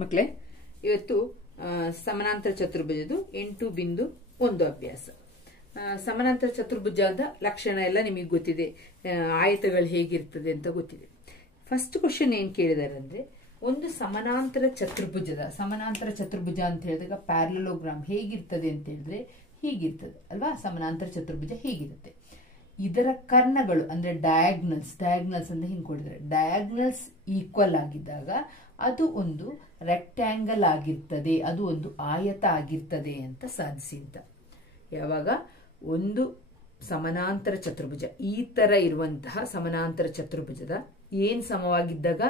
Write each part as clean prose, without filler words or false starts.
ಮಕ್ಕಳೇ, ಇವತ್ತು ಸಮಾನಾಂತರ ಚತುರ್ಭುಜದ 8.1 ಅಭ್ಯಾಸ. ಸಮಾನಾಂತರ ಚತುರ್ಭುಜದ ಲಕ್ಷಣ ಎಲ್ಲ ನಿಮಗೆ ಗೊತ್ತಿದೆ, ಆಯತಗಳು ಹೇಗಿರ್ತದೆ ಅಂತ ಗೊತ್ತಿದೆ. ಫಸ್ಟ್ ಕ್ವಶನ್ ಏನ್ ಕೇಳಿದಾರೆ ಅಂದ್ರೆ, ಒಂದು ಸಮಾನಾಂತರ ಚತುರ್ಭುಜ ಅಂತ ಹೇಳಿದಾಗ ಪ್ಯಾರಲೋಗ್ರಾಮ್ ಹೇಗಿರ್ತದೆ ಅಂತ ಹೇಳಿದ್ರೆ ಹೀಗಿರ್ತದೆ ಅಲ್ವಾ. ಸಮಾನಾಂತರ ಚತುರ್ಭುಜ ಹೇಗಿರುತ್ತೆ, ಇದರ ಕರ್ಣಗಳು ಅಂದ್ರೆ ಡಯಾಗ್ನಲ್ಸ್ ಅಂತ ಹಿಂಗೆ ಕೊಟ್ಟಿದ್ದಾರೆ. ಡಯಾಗ್ನಲ್ಸ್ ಈಕ್ವಲ್ ಆಗಿದ್ದಾಗ ಅದು ಒಂದು ರೆಕ್ಟ್ಯಾಂಗಲ್ ಆಗಿರ್ತದೆ, ಅದು ಒಂದು ಆಯತ ಆಗಿರ್ತದೆ ಅಂತ ಸಾಧಿಸಿ ಅಂತ. ಯಾವಾಗ ಒಂದು ಸಮಾನಾಂತರ ಚತುರ್ಭುಜ ಈ ತರ ಇರುವಂತಹ ಸಮಾನಾಂತರ ಚತುರ್ಭುಜದ ಏನ್ ಸಮವಾಗಿದ್ದಾಗ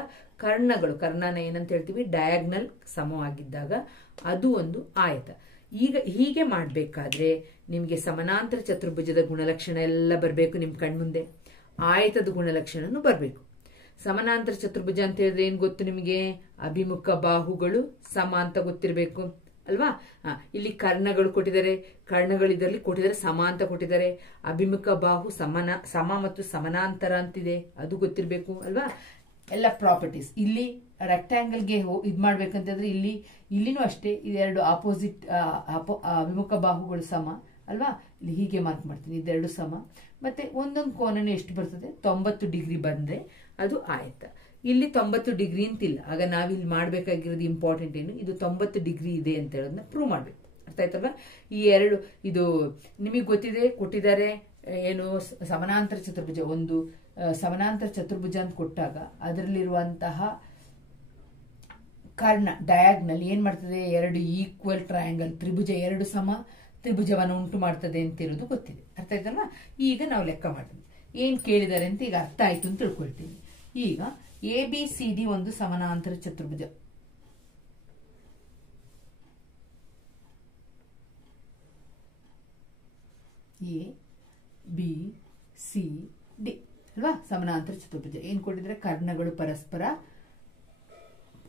ಕರ್ಣನ ಏನಂತ ಹೇಳ್ತೀವಿ, ಡಯಾಗ್ನಲ್ ಸಮವಾಗಿದ್ದಾಗ ಅದು ಒಂದು ಆಯತ. ಈಗ ಹೀಗೆ ಮಾಡ್ಬೇಕಾದ್ರೆ ನಿಮ್ಗೆ ಸಮಾನಾಂತರ ಚತುರ್ಭುಜದ ಗುಣಲಕ್ಷಣ ಎಲ್ಲ ಬರಬೇಕು ನಿಮ್ ಕಣ್ಮುಂದೆ, ಆಯತದ ಗುಣಲಕ್ಷಣನು ಬರಬೇಕು. ಸಮಾನಾಂತರ ಚತುರ್ಭುಜ ಅಂತ ಹೇಳಿದ್ರೆ ಏನ್ ಗೊತ್ತು ನಿಮಗೆ, ಅಭಿಮುಖ ಬಾಹುಗಳು ಸಮ ಅಂತ ಗೊತ್ತಿರಬೇಕು ಅಲ್ವಾ. ಇಲ್ಲಿ ಕರ್ಣಗಳು ಕೊಟ್ಟಿದ್ದಾರೆ, ಕರ್ಣಗಳು ಇದರಲ್ಲಿ ಕೊಟ್ಟಿದ್ದಾರೆ, ಸಮ ಅಂತ ಕೊಟ್ಟಿದ್ದಾರೆ. ಅಭಿಮುಖ ಬಾಹು ಸಮ ಮತ್ತು ಸಮಾನಾಂತರ ಅಂತಿದೆ, ಅದು ಗೊತ್ತಿರಬೇಕು ಅಲ್ವಾ. ಎಲ್ಲ ಪ್ರಾಪರ್ಟೀಸ್ ಇಲ್ಲಿ ರೆಕ್ಟ್ಯಾಂಗಲ್ಗೆ ಇದ್ ಮಾಡ್ಬೇಕಂತಂದ್ರೆ ಇಲ್ಲಿನೂ ಅಷ್ಟೇ, ಇದೆರಡು ಆಪೋಸಿಟ್ ಅಭಿಮುಖ ಬಾಹುಗಳು ಸಮ ಅಲ್ವಾ. ಇಲ್ಲಿ ಹೀಗೆ ಮಾರ್ಕ್ ಮಾಡ್ತೀನಿ, ಇದೆರಡು ಸಮ. ಮತ್ತೆ ಒಂದೊಂದು ಕೋನನು ಎಷ್ಟು ಬರ್ತದೆ, 90 ಡಿಗ್ರಿ ಬಂದ್ರೆ ಅದು ಆಯತ. ಇಲ್ಲಿ 90 ಡಿಗ್ರಿ ಅಂತಿಲ್ಲ, ಆಗ ನಾವಿಲ್ಲಿ ಮಾಡ್ಬೇಕಾಗಿರೋದು ಇಂಪಾರ್ಟೆಂಟ್ ಏನು, ಇದು 90 ಡಿಗ್ರಿ ಇದೆ ಅಂತ ಹೇಳೋದನ್ನ ಪ್ರೂವ್ ಮಾಡ್ಬೇಕು. ಅರ್ಥ ಆಯ್ತಲ್ವಾ. ಈ ಎರಡು ಇದು ನಿಮಗೆ ಗೊತ್ತಿದೆ, ಕೊಟ್ಟಿದ್ದಾರೆ ಏನು, ಸಮಾನಾಂತರ ಚತುರ್ಭುಜ. ಒಂದು ಸಮಾನಾಂತರ ಚತುರ್ಭುಜ ಅಂತ ಕೊಟ್ಟಾಗ ಅದರಲ್ಲಿರುವಂತಹ ಕರ್ಣ ಡಯಾಗ್ನಲ್ ಏನ್ ಮಾಡ್ತದೆ, ಎರಡು ಈಕ್ವಲ್ ಟ್ರಯಾಂಗಲ್ ತ್ರಿಭುಜ, ಎರಡು ಸಮ ತ್ರಿಭುಜವನ್ನು ಉಂಟು ಮಾಡ್ತದೆ ಅಂತ ಇರೋದು ಗೊತ್ತಿದೆ. ಅರ್ಥ ಆಯ್ತಲ್ವಾ. ಈಗ ನಾವು ಲೆಕ್ಕ ಮಾಡ್ತೀವಿ, ಏನ್ ಕೇಳಿದ್ದಾರೆ ಅಂತ ಈಗ ಅರ್ಥ ಆಯ್ತು ಅಂತ ತಿಳ್ಕೊಳ್ತೀವಿ. ಈಗ ABCD ಒಂದು ಸಮಾನಾಂತರ ಚತುರ್ಭುಜ. ABCD ಅಲ್ವಾ, ಸಮಾನಾಂತರ ಚತುರ್ಭುಜ. ಏನ್ ಕೊಟ್ಟಿದ್ರೆ, ಕರ್ಣಗಳು ಪರಸ್ಪರ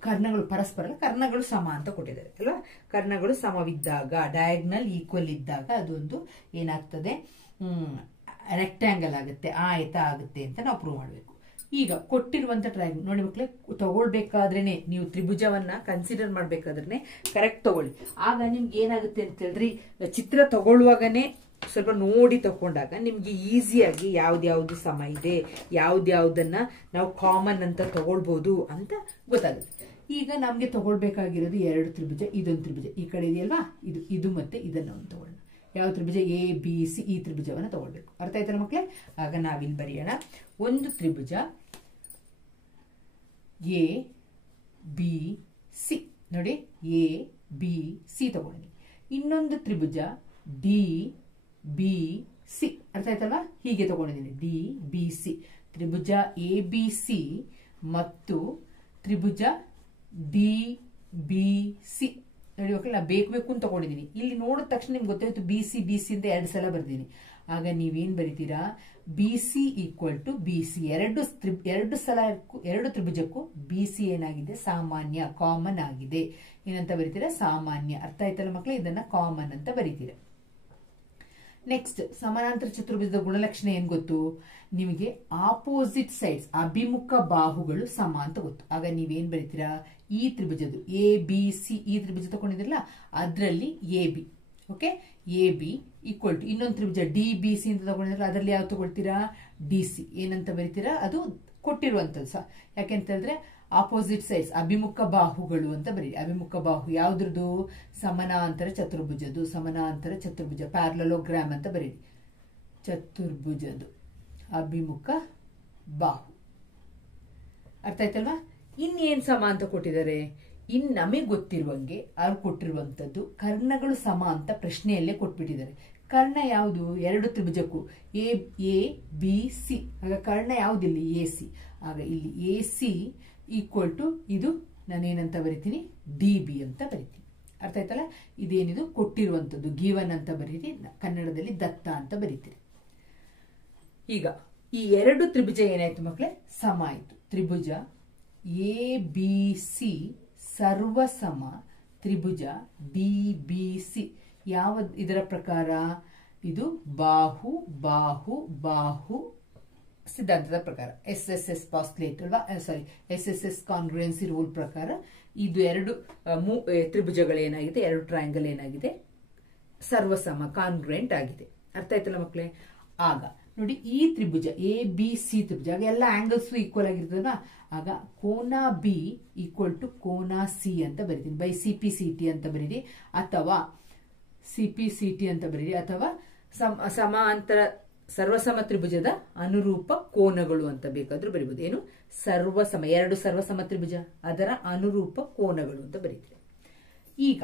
ಕರ್ಣಗಳು ಸಮ ಅಂತ ಕೊಟ್ಟಿದ್ದಾರೆ ಅಲ್ವಾ. ಕರ್ಣಗಳು ಸಮವಿದ್ದಾಗ, ಡಯಾಗ್ನಲ್ ಈಕ್ವಲ್ ಇದ್ದಾಗ ಅದೊಂದು ಏನಾಗ್ತದೆ, ರೆಕ್ಟ್ಯಾಂಗಲ್ ಆಗುತ್ತೆ, ಆಯತ ಆಗುತ್ತೆ ಅಂತ ನಾವು ಪ್ರೂವ್ ಮಾಡಬೇಕು. ಈಗ ಕೊಟ್ಟಿರುವಂತ ಟ್ರಯಾಂಗಲ್ ನೋಡಿ ಮಕ್ಕಳೇ, ತಗೊಳ್ಬೇಕಾದ್ರೇನೆ ನೀವು ತ್ರಿಭುಜವನ್ನ ಕನ್ಸಿಡರ್ ಮಾಡ್ಬೇಕಾದ್ರೆ ಕರೆಕ್ಟ್ ತಗೊಳ್ಳಿ. ಆಗ ನಿಮ್ಗೆ ಏನಾಗುತ್ತೆ ಅಂತ ಹೇಳಿದ್ರಿ, ಚಿತ್ರ ತಗೊಳ್ಳುವಾಗನೇ ಸ್ವಲ್ಪ ನೋಡಿ ತಕೊಂಡಾಗ ನಿಮ್ಗೆ ಈಸಿಯಾಗಿ ಯಾವ್ದ್ಯಾವ್ದು ಸಮ ಇದೆ, ಯಾವ್ದ್ಯಾವ್ದನ್ನ ನಾವು ಕಾಮನ್ ಅಂತ ತಗೊಳ್ಬಹುದು ಅಂತ ಗೊತ್ತಾಗುತ್ತೆ. ಈಗ ನಮ್ಗೆ ತಗೊಳ್ಬೇಕಾಗಿರೋದು ಎರಡು ತ್ರಿಭುಜ, ಇದೊಂದು ತ್ರಿಭುಜ ಈ ಕಡೆ ಇದೆಯಲ್ವಾ, ಇದು ಮತ್ತೆ ಇದನ್ನ ಒಂದು ತಗೊಳ್ಳೋಣ. ಯಾವ ತ್ರಿಭುಜ, ABC, ಈ ತ್ರಿಭುಜವನ್ನ ತಗೊಳ್ಬೇಕು. ಅರ್ಥ ಆಯ್ತಲ್ಲ ಮಕ್ಕಳೇ. ಆಗ ನಾವಿಲ್ಲಿ ಬರೆಯೋಣ, ಒಂದು ತ್ರಿಭುಜ ABC ನೋಡಿ, ABC ತಗೊಂಡಿದ್ದೀನಿ. ಇನ್ನೊಂದು ತ್ರಿಭುಜ DBC. ಅರ್ಥ ಆಯ್ತಲ್ವಾ, ಹೀಗೆ ತಗೊಂಡಿದ್ದೀನಿ DBC. ತ್ರಿಭುಜ ABC ಮತ್ತು ತ್ರಿಭುಜ DBC ನೋಡಿ ಮಕ್ಕಳು, ನಾ ಬೇಕು ಅಂತ ತಗೊಂಡಿದ್ದೀನಿ. ಇಲ್ಲಿ ನೋಡಿದ ತಕ್ಷಣ ನಿಮ್ಗೆ ಗೊತ್ತಾಯ್ತು BC ಅಂತ 2 ಸಲ ಬರ್ತೀನಿ. ಆಗ ನೀವೇನ್ ಬರೀತೀರಾ, BC ಈಕ್ವಲ್ ಟು BC. ಎರಡು ತ್ರಿಭುಜಕ್ಕೂ BC ಏನಾಗಿದೆ, ಸಾಮಾನ್ಯ, ಕಾಮನ್ ಆಗಿದೆ. ಏನಂತ ಬರೀತೀರಾ, ಸಾಮಾನ್ಯ. ಅರ್ಥ ಆಯ್ತಲ್ಲ ಮಕ್ಕಳೇ, ಇದನ್ನ ಕಾಮನ್ ಅಂತ ಬರೀತೀರಾ. ನೆಕ್ಸ್ಟ್, ಸಮಾನಾಂತರ ಚತುರ್ಭುಜದ ಗುಣಲಕ್ಷಣ ಏನ್ ಗೊತ್ತು ನಿಮಗೆ, ಆಪೋಸಿಟ್ ಸೈಡ್ಸ್ ಅಭಿಮುಖ ಬಾಹುಗಳು ಸಮ ಅಂತ ಗೊತ್ತು. ಆಗ ನೀವೇನ್ ಬರೀತೀರಾ, ಈ ತ್ರಿಭುಜದ ABC, ಈ ತ್ರಿಭುಜ ತಗೊಂಡಿದ್ರಲ್ಲ ಅದರಲ್ಲಿ AB, okay, AB equal to ಇನ್ನೊಂದು ತ್ರಿಭುಜ DBC ಅಂತ ತಗೊಂಡಿದ್ರಲ್ಲ ಅದರಲ್ಲಿ ಯಾವ್ದು ತಗೊಳ್ತೀರಾ, DC. ಏನಂತ ಬರೀತೀರಾ, ಅದು ಕೊಟ್ಟಿರುವಂತದ್ದು. ಯಾಕೆಂತ ಹೇಳಿದ್ರೆ ಆಪೋಸಿಟ್ ಸೈಡ್ಸ್ ಅಭಿಮುಖ ಬಾಹುಗಳು ಅಂತ ಬರೀ. ಅಭಿಮುಖ ಬಾಹು ಯಾವ್ದ್ರದ್ದು, ಸಮಾನಾಂತರ ಚತುರ್ಭುಜದ್ದು. ಸಮಾನಾಂತರ ಚತುರ್ಭುಜ ಪ್ಯಾರಲೋಗ್ರಾಮ್ ಅಂತ ಬರೀ, ಚತುರ್ಭುಜದ್ದು ಅಭಿಮುಖ ಬಾಹು. ಅರ್ಥ ಆಯ್ತಲ್ವಾ. ಇನ್ನೇನ್ ಸಮ ಅಂತ ಕೊಟ್ಟಿದ್ದಾರೆ, ನಮಗೆ ಗೊತ್ತಿರುವಂಗೆ ಅವ್ರು ಕೊಟ್ಟಿರುವಂತದ್ದು ಕರ್ಣಗಳು ಸಮ ಅಂತ ಪ್ರಶ್ನೆಯಲ್ಲೇ ಕೊಟ್ಬಿಟ್ಟಿದ್ದಾರೆ. ಕರ್ಣ ಯಾವುದು, ಎರಡು ತ್ರಿಭುಜಕ್ಕೂ ABC. ಆಗ ಕರ್ಣ ಯಾವ್ದಿಲ್ಲಿ, AC. ಆಗ ಇಲ್ಲಿ AC ಈಕ್ವಲ್ ಟು ಇದು ನಾನೇನಂತ ಬರಿತೀನಿ, DB ಅಂತ ಬರಿತೀನಿ. ಅರ್ಥ ಆಯ್ತಲ್ಲ. ಇದೇನಿದು ಕೊಟ್ಟಿರುವಂತದ್ದು, ಗಿವನ್ ಅಂತ ಬರೀರಿ, ಕನ್ನಡದಲ್ಲಿ ದತ್ತ ಅಂತ ಬರೀತೀರಿ. ಈಗ ಈ ಎರಡು ತ್ರಿಭುಜ ಏನಾಯ್ತು ಮಕ್ಕಳೇ, ಸಮ ಆಯ್ತು. ತ್ರಿಭುಜ ABC ಸರ್ವಸಮ ತ್ರಿಭುಜ DBC ಯಾವ ಇದರ ಪ್ರಕಾರ, ಇದು ಬಾಹು ಬಾಹು ಬಾಹು ಸಿದ್ಧಾಂತದ ಪ್ರಕಾರ SSS ಪಾಸ್ಲೇಟ್ ಅಲ್ವಾ, ಸಾರಿ SSS ಕಾನ್ಗ್ರುಯೆನ್ಸಿ ರೂಲ್ ಪ್ರಕಾರ ಇದು ಎರಡು ತ್ರಿಭುಜಗಳೇನಾಗಿದೆ, ಎರಡು ಟ್ರಯಾಂಗಲ್ ಏನಾಗಿದೆ, ಸರ್ವಸಮ ಕಾನ್ಗ್ರುಯೆಂಟ್ ಆಗಿದೆ. ಅರ್ಥ ಆಯ್ತಲ್ಲ ಮಕ್ಕಳೇ? ಆಗ ನೋಡಿ ಈ ತ್ರಿಭುಜ ABC ತ್ರಿಭುಜ, ಆಗ ಎಲ್ಲ ಆಂಗಲ್ಸ್ ಈಕ್ವಲ್ ಆಗಿರ್ತದ. ಆಗ ಕೋನ B ಈಕ್ವಲ್ ಟು ಕೋನ C ಅಂತ ಬರೀತೀನಿ, ಬೈ CPCT ಅಂತ ಬರೀರಿ, ಅಥವಾ CPCT ಅಂತ ಬರೀರಿ, ಅಥವಾ ಸಮಾಂತರ ಸರ್ವಸಮ ತ್ರಿಭುಜದ ಅನುರೂಪ ಕೋನಗಳು ಅಂತ ಬೇಕಾದ್ರೂ ಬರೀಬಹುದು. ಏನು ಸರ್ವಸಮ, ಎರಡು ಸರ್ವಸಮ ತ್ರಿಭುಜ ಅದರ ಅನುರೂಪ ಕೋನಗಳು ಅಂತ ಬರೀತೀವಿ. ಈಗ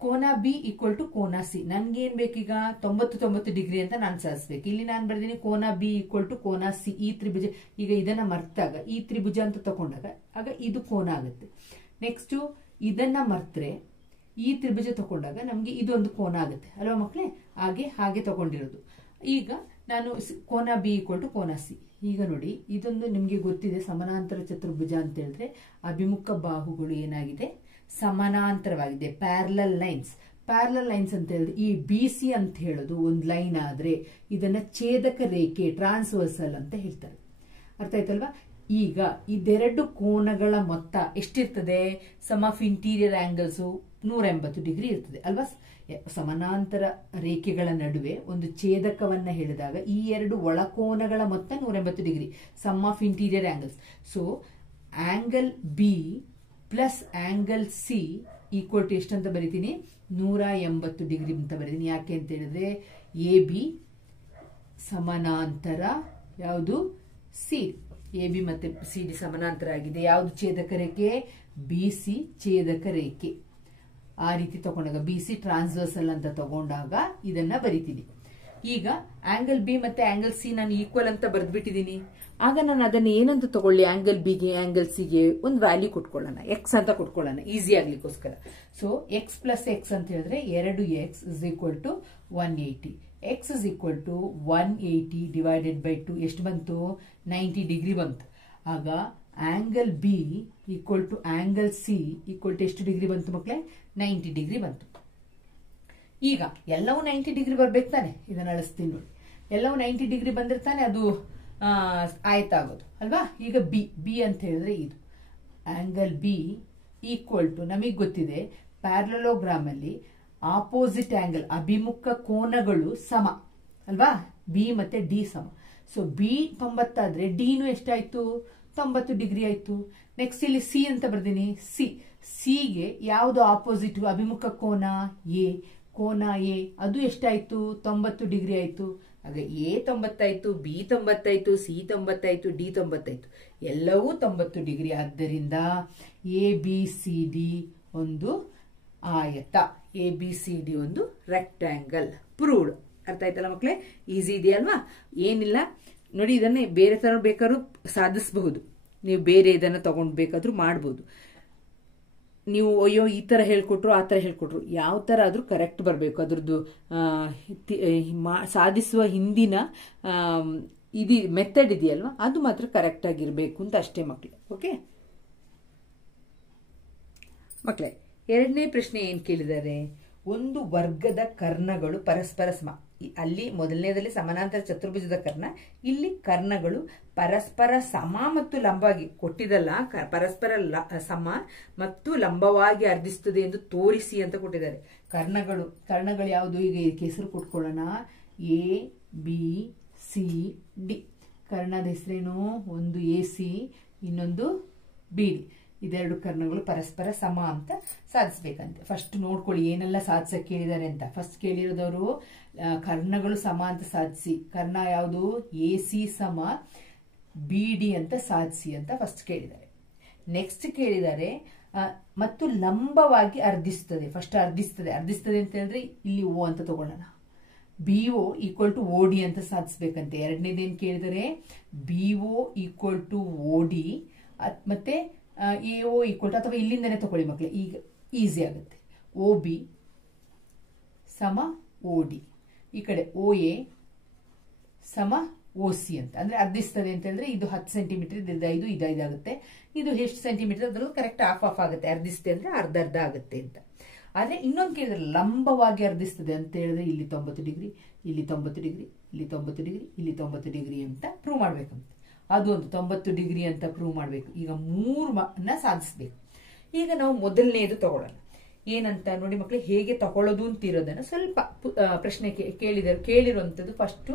ಕೋನ B ಈಕ್ವಲ್ ಟು ಕೋನ C, ನನ್ಗೇನ್ ಬೇಕೀಗ 90 ಡಿಗ್ರಿ ಅಂತ ನಾನು ಸಾಧಿಸ್ಬೇಕು. ಇಲ್ಲಿ ನಾನು ಬರ್ತೀನಿ ಕೋನ B ಈಕ್ವಲ್ ಟು ಕೋನ C. ಈ ತ್ರಿಭುಜ, ಈಗ ಇದನ್ನ ಮರ್ತಾಗ ಈ ತ್ರಿಭುಜ ಅಂತ ತಕೊಂಡಾಗ ಆಗ ಇದು ಕೋನ ಆಗುತ್ತೆ. ನೆಕ್ಸ್ಟ್ ಇದನ್ನ ಮರ್ತ್ರೆ ಈ ತ್ರಿಭುಜ ತಕೊಂಡಾಗ ನಮ್ಗೆ ಇದೊಂದು ಕೋನ ಆಗುತ್ತೆ ಅಲ್ವಾ ಮಕ್ಕಳೇ? ಹಾಗೆ ತಗೊಂಡಿರೋದು. ಈಗ ನಾನು ಕೋನ B ಈಕ್ವಲ್ ಟು ಕೋನ C. ಈಗ ನೋಡಿ ಇದೊಂದು ನಿಮ್ಗೆ ಗೊತ್ತಿದೆ, ಸಮಾನಾಂತರ ಚತುರ್ಭುಜ ಅಂತ ಹೇಳಿದ್ರೆ ಅಭಿಮುಖ ಬಾಹುಗಳು ಏನಾಗಿದೆ, ಸಮಾನಾಂತರವಾಗಿದೆ. ಪ್ಯಾರಲಲ್ ಲೈನ್ಸ್, ಪ್ಯಾರಲಲ್ ಲೈನ್ಸ್ ಅಂತ ಹೇಳಿದ್ರೆ ಈ BC ಅಂತ ಹೇಳೋದು ಒಂದು ಲೈನ್ ಆದ್ರೆ ಇದನ್ನ ಛೇದಕ ರೇಖೆ ಟ್ರಾನ್ಸ್ವರ್ಸಲ್ ಅಂತ ಹೇಳ್ತಾರೆ. ಅರ್ಥ ಆಯ್ತಲ್ವಾ? ಈಗ ಇದೆರಡು ಕೋನಗಳ ಮೊತ್ತ ಎಷ್ಟಿರ್ತದೆ? Sum of interior angles 180 degree ಇರ್ತದೆ ಅಲ್ವಾ? ಸಮಾನಾಂತರ ರೇಖೆಗಳ ನಡುವೆ ಒಂದು ಛೇದಕವನ್ನ ಹೇಳಿದಾಗ ಈ ಎರಡು ಒಳಕೋನಗಳ ಮೊತ್ತ 180 degree, sum of interior angles. So angle B plus angle C equal to ಎಷ್ಟು ಅಂತ ಬರೀತೀನಿ? 180 ಡಿಗ್ರಿ ಅಂತ ಬರೀತೀನಿ. ಯಾಕೆ ಅಂತ ಹೇಳಿದ್ರೆ AB ಸಮಾನಾಂತರ ಯಾವುದು? C. AB ಮತ್ತೆ CD ಸಮಾನಾಂತರ ಆಗಿದೆ. ಯಾವುದು ಛೇದಕ ರೇಖೆ? BC ಛೇದಕ ರೇಖೆ. ಆ ರೀತಿ ತಗೊಂಡಾಗ BC ಟ್ರಾನ್ಸ್ವರ್ಸಲ್ ಅಂತ ತಗೊಂಡಾಗ ಇದನ್ನ ಬರಿತೀನಿ. ಈಗ ಆಂಗಲ್ B ಮತ್ತೆ ಆಂಗಲ್ C ನಾನು ಈಕ್ವಲ್ ಅಂತ ಬರೆದ್ಬಿಟ್ಟಿದ್ದೀನಿ. ಆಗ ನಾನು ಅದನ್ನ ಏನಂತ ತಗೊಳ್ಳಿ? ಆಂಗಲ್ ಬಿಗೆ ಆಂಗಲ್ ಸಿಗೆ ಒಂದು ವ್ಯಾಲ್ಯೂ ಕೊಟ್ಕೊಳ್ಳೋಣ, ಎಕ್ಸ್ ಅಂತ ಕೊಟ್ಕೊಳ್ಳೋಣ ಈಸಿ ಆಗ್ಲಿಕ್ಕೋಸ್ಕರ. ಸೊ ಎಕ್ಸ್ ಪ್ಲಸ್ ಎಕ್ಸ್ ಅಂತ ಹೇಳಿದ್ರೆ 2x is equal to 180. X is equal to 180 divided by 2 ಎಷ್ಟು ಬಂತು? 90 ಡಿಗ್ರಿ ಬಂತು. ಆಗ angle B equal to angle C equal to ಎಷ್ಟು ಡಿಗ್ರಿ ಬಂತು ಮಕ್ಕಳೇ? 90 ಡಿಗ್ರಿ ಬಂತು. ಈಗ ಎಲ್ಲವೂ 90 ಡಿಗ್ರಿ ಬರ್ಬೇಕು ತಾನೆ? ಇದನ್ನ ಅಳಿಸ್ತೀನಿ ನೋಡಿ. ಎಲ್ಲವೂ 90 ಡಿಗ್ರಿ ಬಂದಿರ್ತಾನೆ, ಅದು ಆಯ್ತ ಆಗೋದು ಅಲ್ವಾ? ಈಗ ಬಿ ಅಂತ ಹೇಳಿದ್ರೆ ಇದು ಆಂಗಲ್ ಬಿ ಈಕ್ವಲ್ ಟು, ನಮಗೆ ಗೊತ್ತಿದೆ ಪ್ಯಾರಲೋಗ್ರಾಮ್ ಅಲ್ಲಿ ಆಪೋಸಿಟ್ ಆಂಗಲ್ ಅಭಿಮುಖ ಕೋನಗಳು ಸಮ ಅಲ್ವಾ? ಬಿ ಮತ್ತೆ ಡಿ ಸಮ. ಸೊ ಬಿ 90 ಆದ್ರೆ ಡಿನು ಎಷ್ಟಾಯ್ತು? 90 ಡಿಗ್ರಿ ಆಯ್ತು. ನೆಕ್ಸ್ಟ್ ಇಲ್ಲಿ ಸಿ ಅಂತ ಬರ್ತೀನಿ. ಸಿಗೆ ಯಾವುದು ಆಪೋಸಿಟ್ ಅಭಿಮುಖ ಕೋನ? ಎ. ಕೋನ ಎ ಅದು ಎಷ್ಟಾಯ್ತು? 90 ಡಿಗ್ರಿ ಆಯ್ತು. ಆಗ ಎ 90 ಆಯ್ತು, ಬಿ 90 ಆಯ್ತು, ಸಿ 90 ಆಯ್ತು, ಡಿ 90 ಆಯ್ತು, ಎಲ್ಲವೂ 90 ಡಿಗ್ರಿ. ಆದ್ದರಿಂದ ಎ ಬಿ ಸಿ ಡಿ ಒಂದು ಆಯತ, ಎ ಬಿ ಸಿ ಡಿ ಒಂದು ರೆಕ್ಟ್ಯಾಂಗಲ್ ಪ್ರೂವ್ಡ್. ಅರ್ಥ ಆಯ್ತಲ್ಲ ಮಕ್ಕಳೇ? ಈಸಿ ಇದೆಯಲ್ವಾ? ಏನಿಲ್ಲ ನೋಡಿ, ಇದನ್ನೇ ಬೇರೆ ತರ ಬೇಕಾದ್ರೂ ಸಾಧಿಸಬಹುದು. ನೀವು ಬೇರೆ ಇದನ್ನ ತಗೊಂಡು ಬೇಕಾದ್ರೂ ಮಾಡಬಹುದು. ನೀವು ಅಯ್ಯೋ ಈ ತರ ಹೇಳ್ಕೊಟ್ರು ಆ ತರ ಹೇಳ್ಕೊಟ್ರು, ಯಾವ ತರ ಆದ್ರೂ ಕರೆಕ್ಟ್ ಬರಬೇಕು. ಅದ್ರದ್ದು ಸಾಧಿಸುವ ಹಿಂದಿನ ಇದು ಮೆಥಡ್ ಇದೆಯಲ್ವಾ, ಅದು ಮಾತ್ರ ಕರೆಕ್ಟ್ ಆಗಿರ್ಬೇಕು ಅಂತ ಅಷ್ಟೇ ಮಕ್ಕಳು. ಓಕೆ ಮಕ್ಕಳೇ, ಎರಡನೇ ಪ್ರಶ್ನೆ ಏನ್ ಕೇಳಿದ್ದಾರೆ? ಒಂದು ವರ್ಗದ ಕರ್ಣಗಳು ಪರಸ್ಪರ ಸಮ. ಅಲ್ಲಿ ಮೊದಲನೇದಲ್ಲಿ ಸಮಾನಾಂತರ ಚತುರ್ಭುಜದ ಕರ್ಣ, ಇಲ್ಲಿ ಕರ್ಣಗಳು ಪರಸ್ಪರ ಸಮ ಮತ್ತು ಲಂಬವಾಗಿ ಕೊಟ್ಟಿದ್ದಲ್ಲ, ಪರಸ್ಪರ ಸಮ ಮತ್ತು ಲಂಬವಾಗಿ ಅರ್ಧಿಸುತ್ತದೆ ಎಂದು ತೋರಿಸಿ ಅಂತ ಕೊಟ್ಟಿದ್ದಾರೆ. ಕರ್ಣಗಳು ಯಾವುದು? ಈಗ ಹೆಸರು ಕೊಟ್ಕೊಳ್ಳೋಣ. A B C D. ಕರ್ಣದ ಹೆಸರೇನು? ಒಂದು ಎ ಸಿ, ಇನ್ನೊಂದು ಬಿ ಡಿ. ಇದೆರಡು ಕರ್ಣಗಳು ಪರಸ್ಪರ ಸಮ ಅಂತ ಸಾಧಿಸ್ಬೇಕಂತೆ. ಫಸ್ಟ್ ನೋಡ್ಕೊಳ್ಳಿ ಏನೆಲ್ಲ ಸಾಧಿಸಕ್ಕೆ ಕೇಳಿದ್ದಾರೆ ಅಂತ. ಫಸ್ಟ್ ಕೇಳಿರೋದವರು ಕರ್ಣಗಳು ಸಮ ಅಂತ ಸಾಧಿಸಿ. ಕರ್ಣ ಯಾವುದು? ಎ ಸಿ ಸಮ ಬಿ ಡಿ ಅಂತ ಸಾಧಿಸಿ ಅಂತ ಫಸ್ಟ್ ಕೇಳಿದ್ದಾರೆ. ನೆಕ್ಸ್ಟ್ ಕೇಳಿದ್ದಾರೆ ಮತ್ತು ಲಂಬವಾಗಿ ಅರ್ಧಿಸ್ತದೆ. ಫಸ್ಟ್ ಅರ್ಧಿಸ್ತದೆ ಅಂತ ಹೇಳಿದ್ರೆ ಇಲ್ಲಿ ಓ ಅಂತ ತಗೊಳ್ಳೋಣ. B O equal to O D ಅಂತ ಸಾಧಿಸ್ಬೇಕಂತೆ. ಎರಡನೇದೇನು ಕೇಳಿದರೆ? B O equal to O D ಮತ್ತೆ ಎ ಒ ಈಕ್ವಲ್ ಟು, ಅಥವಾ ಇಲ್ಲಿಂದನೇ ತಗೊಳ್ಳಿ ಮಕ್ಕಳೇ, ಈಗ ಈಸಿ ಆಗುತ್ತೆ. ಒ ಬಿ ಸಮ ಓ ಡಿ, ಈ ಕಡೆ ಓ ಎ ಸಮ ಓ ಸಿ ಅಂತ. ಅಂದ್ರೆ ಅರ್ಧಿಸ್ತದೆ ಅಂತ ಹೇಳಿದ್ರೆ ಇದು 10 ಸೆಂಟಿಮೀಟರ್, ಇದು 5 ಆಗುತ್ತೆ. ಇದು ಎಷ್ಟು ಸೆಂಟಿಮೀಟರ್? ಅದ್ರದ್ದು ಕರೆಕ್ಟ್ ಹಾಫ್ ಆಗುತ್ತೆ. ಅರ್ಧಿಸ್ತದೆ ಅಂದ್ರೆ ಅರ್ಧ ಆಗುತ್ತೆ ಅಂತ. ಆದ್ರೆ ಇನ್ನೊಂದು ಕೇಳಿದ್ರೆ ಲಂಬವಾಗಿ ಅರ್ಧಿಸ್ತದೆ ಅಂತ ಹೇಳಿದ್ರೆ ಇಲ್ಲಿ 90 ಡಿಗ್ರಿ, ಇಲ್ಲಿ 90 ಡಿಗ್ರಿ, ಇಲ್ಲಿ 90 ಡಿಗ್ರಿ, ಇಲ್ಲಿ 90 ಡಿಗ್ರಿ ಅಂತ ಪ್ರೂವ್ ಮಾಡ್ಬೇಕಂತ. ಅದು ಒಂದು 90 ಡಿಗ್ರಿ ಅಂತ ಪ್ರೂವ್ ಮಾಡಬೇಕು. ಈಗ 3 ಸಾಧಿಸ್ಬೇಕು. ಈಗ ನಾವು ಮೊದಲನೇದು ತಗೊಳ್ಳೋಣ. ಏನಂತ ನೋಡಿ ಮಕ್ಕಳು, ಹೇಗೆ ತಗೊಳ್ಳೋದು ಅಂತಿರೋದನ್ನ ಸ್ವಲ್ಪ ಪ್ರಶ್ನೆ ಕೇಳಿರುವಂಥದ್ದು. ಫಸ್ಟ್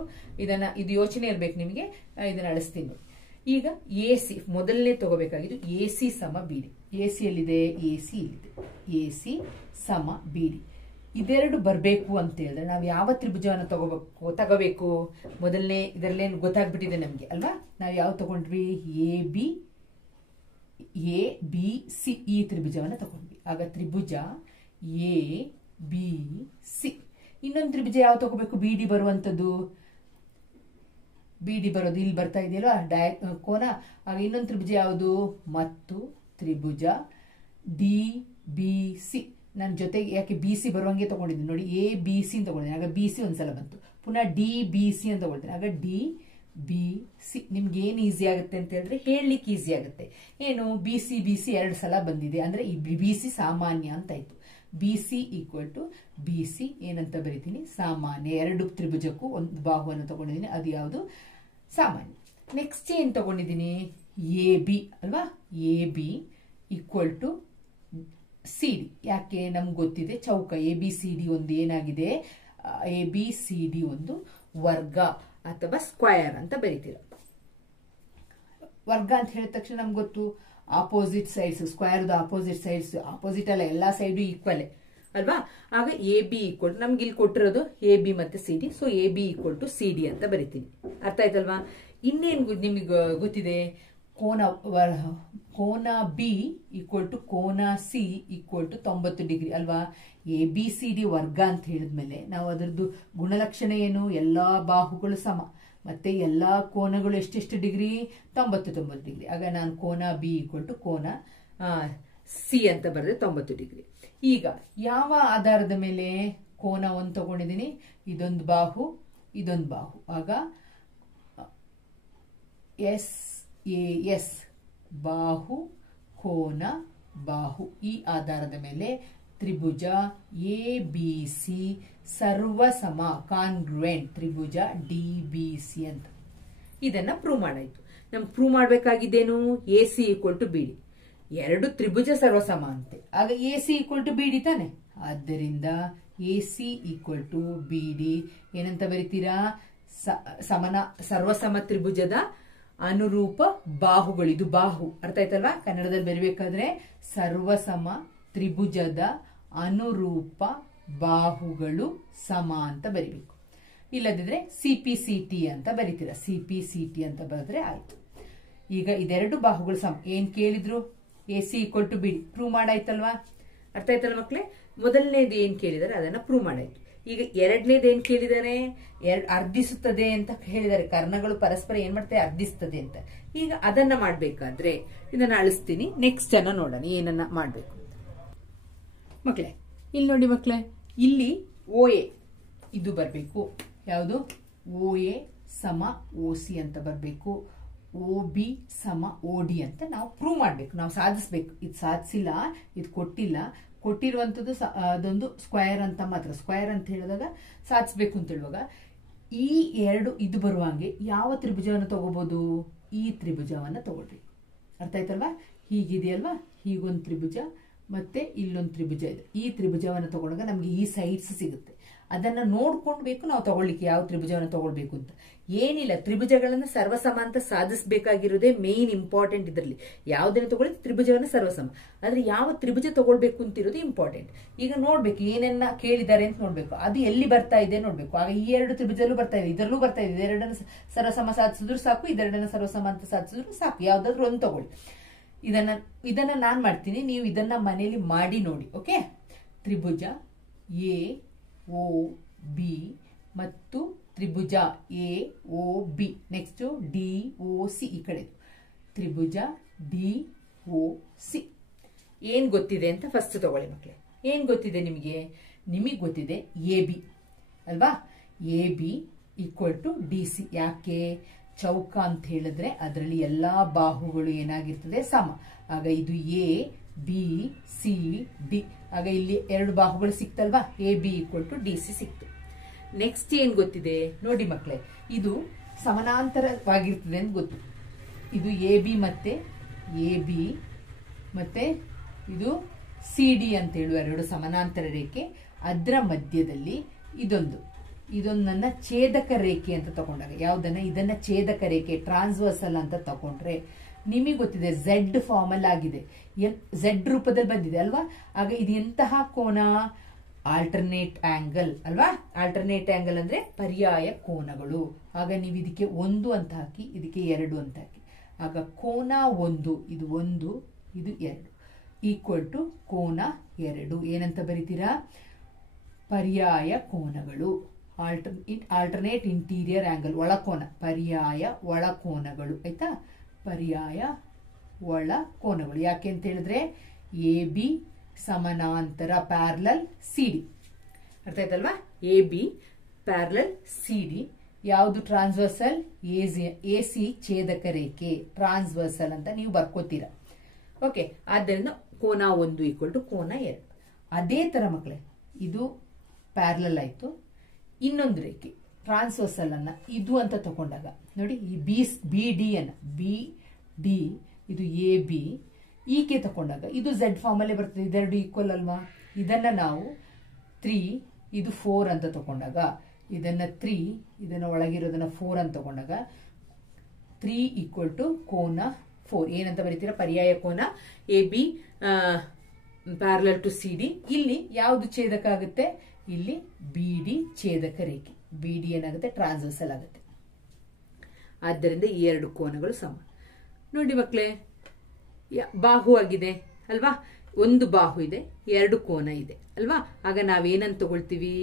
ಇದು ಯೋಚನೆ ಇರ್ಬೇಕು ನಿಮಗೆ. ಇದನ್ನ ಅಳಿಸ್ತೀನಿ ನೋಡಿ. ಈಗ AC ಮೊದಲನೇ ತಗೋಬೇಕಾಗಿದ್ದು AC ಸಮ BD. AC ಎಲ್ಲಿದೆ? AC ಇಲ್ಲಿದೆ. AC ಸಮ BD ಇದೆರಡು ಬರಬೇಕು ಅಂತ ಹೇಳಿದ್ರೆ ನಾವು ಯಾವ ತ್ರಿಭುಜವನ್ನು ತಗೋಬೇಕು? ಮೊದಲನೇ ಇದರಲ್ಲೇನು ಗೊತ್ತಾಗ್ಬಿಟ್ಟಿದೆ ನಮ್ಗೆ ಅಲ್ವಾ? ನಾವು ಯಾವ ತಗೊಂಡ್ವಿ? ABC ಈ ತ್ರಿಭುಜವನ್ನು ತಗೊಂಡ್ವಿ. ಆಗ ತ್ರಿಭುಜ ABC. ಇನ್ನೊಂದು ತ್ರಿಭುಜ ಯಾವ ತಗೋಬೇಕು? BD ಬರುವಂತದ್ದು. BD ಬರೋದು ಇಲ್ಲಿ ಬರ್ತಾ ಇದೆಯಲ್ವಾ ಕೋನ. ಆಗ ಇನ್ನೊಂದು ತ್ರಿಭುಜ ಯಾವುದು? ಮತ್ತು ತ್ರಿಭುಜ DBC. ನನ್ನ ಜೊತೆಗೆ ಯಾಕೆ BC ಬರುವಂಗೆ ತಗೊಂಡಿದ್ದೀನಿ ನೋಡಿ, ABC ಅಂತ ತಗೊಂಡಿದ್ದೀನಿ. ಆಗ BC ಒಂದ್ಸಲ ಬಂತು. ಪುನಃ DBC ಅಂತ ತಗೊಳ್ತೀನಿ. ಆಗ DBC. ನಿಮ್ಗೆ ಏನು ಈಸಿ ಆಗುತ್ತೆ ಅಂತ ಹೇಳಿದ್ರೆ ಹೇಳಲಿಕ್ಕೆ ಈಸಿ ಆಗುತ್ತೆ. ಏನು? BC ಎರಡು ಸಲ ಬಂದಿದೆ ಅಂದ್ರೆ ಈ BC ಸಾಮಾನ್ಯ ಅಂತ ಆಯ್ತು. BC ಈಕ್ವಲ್ ಟು BC ಏನಂತ ಬರೀತೀನಿ? ಸಾಮಾನ್ಯ. ಎರಡು ತ್ರಿಭುಜಕ್ಕೂ ಒಂದು ಬಾಹುವನ್ನು ತಗೊಂಡಿದ್ದೀನಿ. ಅದು ಯಾವುದು? ಸಾಮಾನ್ಯ. ನೆಕ್ಸ್ಟ್ ಏನ್ ತಗೊಂಡಿದ್ದೀನಿ? AB ಅಲ್ವಾ? AB equal to CD. ಯಾಕೆ? ನಮ್ಗೆ ಗೊತ್ತಿದೆ ಚೌಕ ABCD ಒಂದು ಏನಾಗಿದೆ? ABCD ಒಂದು ವರ್ಗ ಅಥವಾ ಸ್ಕ್ವಯರ್ ಅಂತ ಬರೀತೀರ. ವರ್ಗ ಅಂತ ಹೇಳಿದ ತಕ್ಷಣ ನಮ್ಗೆ ಗೊತ್ತು opposite sides. Square opposite sides. Opposite ಅಲ್ಲ, ಎಲ್ಲಾ ಸೈಡು ಈಕ್ವಲ್ ಅಲ್ವಾ? ಆಗ AB ಈಕ್ವಲ್ ಟು ನಮ್ಗೆ ಇಲ್ಲಿ ಕೊಟ್ಟಿರೋದು AB ಮತ್ತೆ CD. So AB equal to CD ಅಂತ ಬರಿತೀನಿ. ಅರ್ಥ ಆಯ್ತಲ್ವಾ? ಇನ್ನೇನು ನಿಮಗೆ ಗೊತ್ತಿದೆ? ಕೋನ B ಈಕ್ವಲ್ ಟು ಕೋನ C ಈಕ್ವಲ್ ಟು 90 ಡಿಗ್ರಿ ಅಲ್ವಾ? ABCD ವರ್ಗ ಅಂತ ಹೇಳಿದ್ಮೇಲೆ ನಾವು ಅದರದ್ದು ಗುಣಲಕ್ಷಣ ಏನು? ಎಲ್ಲಾ ಬಾಹುಗಳು ಸಮ ಮತ್ತೆ ಎಲ್ಲಾ ಕೋನಗಳು ಎಷ್ಟೆಷ್ಟು ಡಿಗ್ರಿ? 90 ಡಿಗ್ರಿ. ಆಗ ನಾನು ಕೋನ B ಈಕ್ವಲ್ ಟು ಕೋನ C ಅಂತ ಬರೆದ್ರೆ 90 ಡಿಗ್ರಿ. ಈಗ ಯಾವ ಆಧಾರದ ಮೇಲೆ ಕೋನ ಒಂದು ತಗೊಂಡಿದ್ದೀನಿ? ಇದೊಂದು ಬಾಹು, ಇದೊಂದು ಬಾಹು. ಆಗ SAS ಬಾಹು ಕೋನ ಬಾಹು. ಈ ಆಧಾರದ ಮೇಲೆ ತ್ರಿಭುಜ ABC ಸರ್ವಸಮ ಕಾನ್ಗ್ರುಯೆಂಟ್ ತ್ರಿಭುಜ DBC ಅಂತ ಇದನ್ನ ಪ್ರೂವ್ ಮಾಡಾಯ್ತು. ನಮ್ಗೆ ಪ್ರೂವ್ ಮಾಡಬೇಕಾಗಿದ್ದೇನು? AC equal to BD. ಎರಡು ತ್ರಿಭುಜ ಸರ್ವಸಮ ಅಂತೆ. ಆಗ AC ಈಕ್ವಲ್ ಟು BD ತಾನೆ. ಆದ್ದರಿಂದ AC ಈಕ್ವಲ್ ಟು BD ಏನಂತ ಬರೀತೀರಾ? ಸರ್ವಸಮ ತ್ರಿಭುಜದ ಅನುರೂಪ ಬಾಹುಗಳು. ಇದು ಬಾಹು. ಅರ್ಥ ಆಯ್ತಲ್ವಾ? ಕನ್ನಡದಲ್ಲಿ ಬರೀಬೇಕಾದ್ರೆ ಸರ್ವಸಮ ತ್ರಿಭುಜದ ಅನುರೂಪ ಬಾಹುಗಳು ಸಮ ಅಂತ ಬರಿಬೇಕು. ಇಲ್ಲದಿದ್ರೆ CPCT ಅಂತ ಬರಿತೀರ. CPCT ಅಂತ ಬರೆದ್ರೆ ಆಯ್ತು. ಈಗ ಇದೆರಡು ಬಾಹುಗಳು ಸಮ. ಏನ್ ಕೇಳಿದ್ರು? AC equal to BD prove ಮಾಡಾಯ್ತಲ್ವಾ? ಅರ್ಥ ಆಯ್ತಲ್ಲ ಮಕ್ಕಳೇ? ಮೊದಲನೇದು ಏನ್ ಕೇಳಿದಾರೆ ಅದನ್ನ ಪ್ರೂವ್ ಮಾಡಾಯ್ತು. ಈಗ ಎರಡನೇದು ಏನ್ ಕೇಳಿದಾರೆ? ಅರ್ಧಿಸುತ್ತದೆ ಅಂತ ಹೇಳಿದ್ದಾರೆ. ಕರ್ಣಗಳು ಪರಸ್ಪರ ಏನ್ ಮಾಡ್ತೇವೆ? ಅರ್ಧಿಸ್ತದೆ ಅಂತ. ಈಗ ಅದನ್ನ ಮಾಡ್ಬೇಕಾದ್ರೆ ಇದನ್ನ ಅಳಿಸ್ತೀನಿ. ನೆಕ್ಸ್ಟ್ ಅನ್ನ ನೋಡೋಣ ಏನನ್ನ ಮಾಡ್ಬೇಕು ಅಂತ. ಮಕ್ಕಳೇ ಇಲ್ಲಿ ನೋಡಿ ಮಕ್ಕಳೇ, ಇಲ್ಲಿ OA ಇದು ಬರಬೇಕು. ಯಾವುದು? OA ಸಮ OC ಅಂತ ಬರಬೇಕು. OB ಸಮ OD ಅಂತ ನಾವು ಪ್ರೂವ್ ಮಾಡ್ಬೇಕು. ನಾವು ಸಾಧಿಸ್ಬೇಕು. ಇದು ಸಾಧಿಸಿಲ್ಲ, ಇದು ಕೊಟ್ಟಿಲ್ಲ. ಕೊಟ್ಟಿರುವಂತದ್ದು ಅದೊಂದು ಸ್ಕ್ವಯರ್ ಅಂತ ಮಾತ್ರ. ಸ್ಕ್ವಯರ್ ಅಂತ ಹೇಳಿದಾಗ ಸಾಧಿಸ್ಬೇಕು ಅಂತ ಹೇಳುವಾಗ ಈ ಎರಡು ಇದು ಬರುವಂಗೆ ಯಾವ ತ್ರಿಭುಜವನ್ನು ತಗೋಬಹುದು? ಈ ತ್ರಿಭುಜವನ್ನ ತಗೊಳ್ಬೇಕು. ಅರ್ಥ ಆಯ್ತಲ್ವಾ? ಹೀಗಿದೆಯಲ್ವಾ? ಹೀಗೊಂದು ತ್ರಿಭುಜ ಮತ್ತೆ ಇಲ್ಲೊಂದು ತ್ರಿಭುಜ ಇದೆ. ಈ ತ್ರಿಭುಜವನ್ನು ತಗೊಂಡಾಗ ನಮ್ಗೆ ಈ ಸೈಡ್ಸ್ ಸಿಗುತ್ತೆ. ಅದನ್ನ ನೋಡ್ಕೊಂಡ್ಬೇಕು ನಾವು ತಗೊಳ್ಳಿಕ್ಕೆ ಯಾವ ತ್ರಿಭುಜವನ್ನು ತಗೊಳ್ಬೇಕು ಅಂತ. ಏನಿಲ್ಲ, ತ್ರಿಭುಜಗಳನ್ನ ಸರ್ವಸಮ ಅಂತ ಸಾಧಿಸಬೇಕಾಗಿರೋದೇ ಮೇನ್ ಇಂಪಾರ್ಟೆಂಟ್. ಇದರಲ್ಲಿ ಯಾವುದನ್ನು ತಗೊಳ್ಳಿ ತ್ರಿಭುಜವನ್ನ ಸರ್ವಸಮ. ಆದ್ರೆ ಯಾವ ತ್ರಿಭುಜ ತಗೊಳ್ಬೇಕು ಅಂತಿರೋದು ಇಂಪಾರ್ಟೆಂಟ್. ಈಗ ನೋಡ್ಬೇಕು ಏನನ್ನ ಕೇಳಿದ್ದಾರೆ ಅಂತ ನೋಡ್ಬೇಕು. ಅದು ಎಲ್ಲಿ ಬರ್ತಾ ಇದೆ ನೋಡ್ಬೇಕು. ಆಗ ಈ ಎರಡು ತ್ರಿಭುಜಲ್ಲೂ ಬರ್ತಾ ಇದೆ, ಇದರಲ್ಲೂ ಬರ್ತಾ ಇದೆ. ಇದೆರಡನ್ನ ಸರ್ವಸಮ ಸಾಧಿಸಿದ್ರು ಸಾಕು, ಇದೆರಡನ್ನ ಸರ್ವಸಮ ಅಂತ ಸಾಧಿಸಿದ್ರು ಸಾಕು. ಯಾವ್ದಾದ್ರು ಒಂದು ತಗೊಳ್ಳಿ. ಇದನ್ನ ನಾನ್ ಮಾಡ್ತೀನಿ, ನೀವು ಇದನ್ನ ಮನೆಯಲ್ಲಿ ಮಾಡಿ ನೋಡಿ. ಓಕೆ? ತ್ರಿಭುಜ AOB ಮತ್ತು ತ್ರಿಭುಜ AOB. ನೆಕ್ಸ್ಟ್ DOC ಈ ಕಡೆ. ತ್ರಿಭುಜ DOC ಏನ್ ಗೊತ್ತಿದೆ ಅಂತ ಫಸ್ಟ್ ತಗೊಳ್ಳಿ ಮಕ್ಕಳೇ. ಏನ್ ಗೊತ್ತಿದೆ ನಿಮಗೆ? ನಿಮಗೆ ಗೊತ್ತಿದೆ AB ಅಲ್ವಾ? AB equal to DC. ಯಾಕೆ? ಚೌಕ ಅಂತ ಹೇಳಿದ್ರೆ ಅದರಲ್ಲಿ ಎಲ್ಲಾ ಬಾಹುಗಳು ಏನಾಗಿರ್ತದೆ? ಸಮ. ಆಗ ಇದು A ಬಿ ಸಿ ಡಿ. ಆಗ ಇಲ್ಲಿ ಎರಡು ಬಾಹುಗಳು ಸಿಕ್ತಲ್ವಾ, A B equal to D C ಸಿಕ್ತು. ನೆಕ್ಸ್ಟ್ ಏನ್ ಗೊತ್ತಿದೆ ನೋಡಿ ಮಕ್ಕಳೇ, ಇದು ಸಮಾನಾಂತರವಾಗಿರ್ತದೆ ಅಂತ ಗೊತ್ತು. ಇದು ಎ ಬಿ ಮತ್ತೆ ಎ ಬಿ ಮತ್ತೆ ಇದು ಸಿ ಡಿ ಅಂತ ಹೇಳುವ ಎರಡು ಸಮಾನಾಂತರ ರೇಖೆ. ಅದರ ಮಧ್ಯದಲ್ಲಿ ಇದೊಂದನ್ನ ಛೇದಕ ರೇಖೆ ಅಂತ ತಗೊಂಡಾಗ, ಯಾವುದನ್ನ ಇದನ್ನ ಛೇದಕ ರೇಖೆ ಟ್ರಾನ್ಸ್ವರ್ಸಲ್ ಅಂತ ತಗೊಂಡ್ರೆ ನಿಮಗೆ ಗೊತ್ತಿದೆ ಝೆಡ್ ಫಾರ್ಮಲ್ ಆಗಿದೆ, ಝೆಡ್ ರೂಪದಲ್ಲಿ ಬಂದಿದೆ ಅಲ್ವಾ. ಆಗ ಇದು ಎಂತಹ ಕೋನ, ಆಲ್ಟರ್ನೇಟ್ ಆಂಗಲ್ ಅಲ್ವಾ. ಆಲ್ಟರ್ನೇಟ್ ಆಂಗಲ್ ಅಂದ್ರೆ ಪರ್ಯಾಯ ಕೋನಗಳು. ಆಗ ನೀವು ಇದಕ್ಕೆ 1 ಅಂತ ಹಾಕಿ, ಇದಕ್ಕೆ 2 ಅಂತ ಹಾಕಿ. ಆಗ ಕೋನ 1 ಇದು 1 ಇದು 2 ಈಕ್ವಲ್ ಟು ಕೋನ 2 ಏನಂತ ಬರೀತೀರಾ, ಪರ್ಯಾಯ ಕೋನಗಳು. ಆಲ್ಟರ್ನೇಟ್ ಇಂಟೀರಿಯರ್ ಆಂಗಲ್ ಒಳಕೋನ, ಪರ್ಯಾಯ ಒಳಕೋನಗಳು ಆಯ್ತಾ, ಪರ್ಯಾಯ ಒಳ ಕೋನಗಳು. ಯಾಕೆ ಅಂತ ಹೇಳಿದ್ರೆ ಎ ಬಿ ಸಮಾನಾಂತರ ಪ್ಯಾರಲಲ್ ಸಿ ಡಿ, ಅರ್ಥ ಆಯ್ತಲ್ವಾ. A B parallel C D ಯಾವುದು ಟ್ರಾನ್ಸ್ವರ್ಸಲ್, ಎ ಸಿ ಛೇದಕ ರೇಖೆ ಟ್ರಾನ್ಸ್ವರ್ಸಲ್ ಅಂತ ನೀವು ಬರ್ಕೋತೀರಾ. ಓಕೆ, ಆದ್ದರಿಂದ ಕೋನ 1 ಈಕ್ವಲ್ ಟು ಕೋನ 2. ಅದೇ ತರ ಮಕ್ಕಳೇ ಇದು ಪ್ಯಾರಲಲ್ ಆಯ್ತು. ಇನ್ನೊಂದು ರೇಖೆ ಟ್ರಾನ್ಸ್ವರ್ಸಲ್ ಅನ್ನ ಇದು ಅಂತ ತಗೊಂಡಾಗ ನೋಡಿ, ಈ ಬಿ ಡಿ ಅನ್ನ ಬಿ ಡಿ ಇದು ಎ ಬಿ ಈಕೆ ತಗೊಂಡಾಗ ಇದು ಝೆಡ್ ಫಾರ್ಮ್ ಅಲ್ಲೇ ಬರ್ತದೆ, ಇದೆರಡು ಈಕ್ವಲ್ ಅಲ್ವಾ. ಇದನ್ನ ನಾವು 3 ಇದು 4 ಅಂತ ತಗೊಂಡಾಗ, ಇದನ್ನ 3 ಇದನ್ನ ಒಳಗಿರೋದನ್ನ 4 ಅಂತ ತಗೊಂಡಾಗ 3 ಈಕ್ವಲ್ ಟು ಕೋನ 4 ಏನಂತ ಬರೀತೀರಾ, ಪರ್ಯಾಯ ಕೋನ A B parallel to C D. ಇಲ್ಲಿ ಯಾವುದು ಛೇದಕ ಆಗುತ್ತೆ, ಇಲ್ಲಿ ಬಿ ಡಿ ಛೇದಕ ರೇಖೆ, ಬಿ ಡಿ ಏನಾಗುತ್ತೆ ಟ್ರಾನ್ಸ್ವರ್ಸಲ್ ಆಗುತ್ತೆ. ಆದ್ದರಿಂದ ಈ ಎರಡು ಕೋನಗಳು ಸಮ. ನೋಡಿ ಮಕ್ಕಳೇ, ಬಾಹು ಆಗಿದೆ ಅಲ್ವಾ, ಒಂದು ಬಾಹು ಇದೆ, 2 ಕೋನ ಇದೆ ಅಲ್ವಾ. ಆಗ ನಾವೇನಂತ ತಗೊಳ್ತೀವಿ,